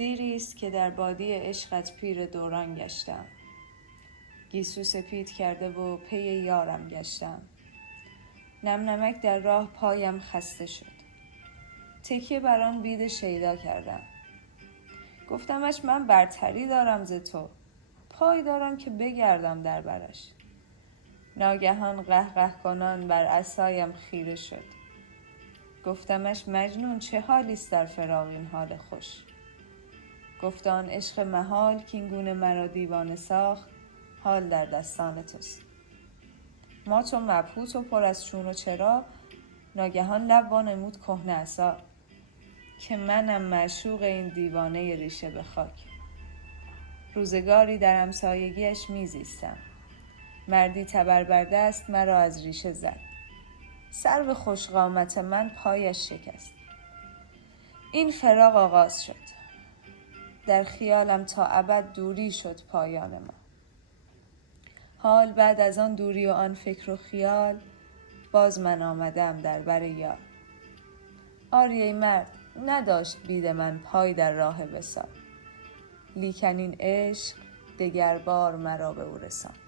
دیری است که در بادی عشقت پیر دوران گشتم. گیسو سپید کرده و پی یارم گشتم. نم نمک در راه پایم خسته شد. تکیه بر آن بید شیدا کردم. گفتمش من برتری دارم ز تو، پای دارم که بگردم در برش. ناگهان قهقه کنان بر عصایم خیره شد. گفتمش مجنون چه حالیست در فراق این حال خوش. گفت آن عشق محال کاین گونه مرا دیوانه ساخت، حال در دستان توست. مات و مبهوت و پر از چون و چرا، ناگهان لب وانمود کهنه عصا. که منم معشوق این دیوانه ریشه به خاک. روزگاری در همسایگیش میزیستم. مردی تبر بر دست مرا از ریشه زد. سرو خوش قامت من پایش شکست. این فراق آغاز شد. در خیالم تا ابد دوری شد پایان ما. حال بعد از آن دوری و آن فکر و خیال، باز من آمدم در بر یار. آری ای مرد نداشت بید من پای در راه وصال. لیکن این عشق دگر بار مرا به او رساند.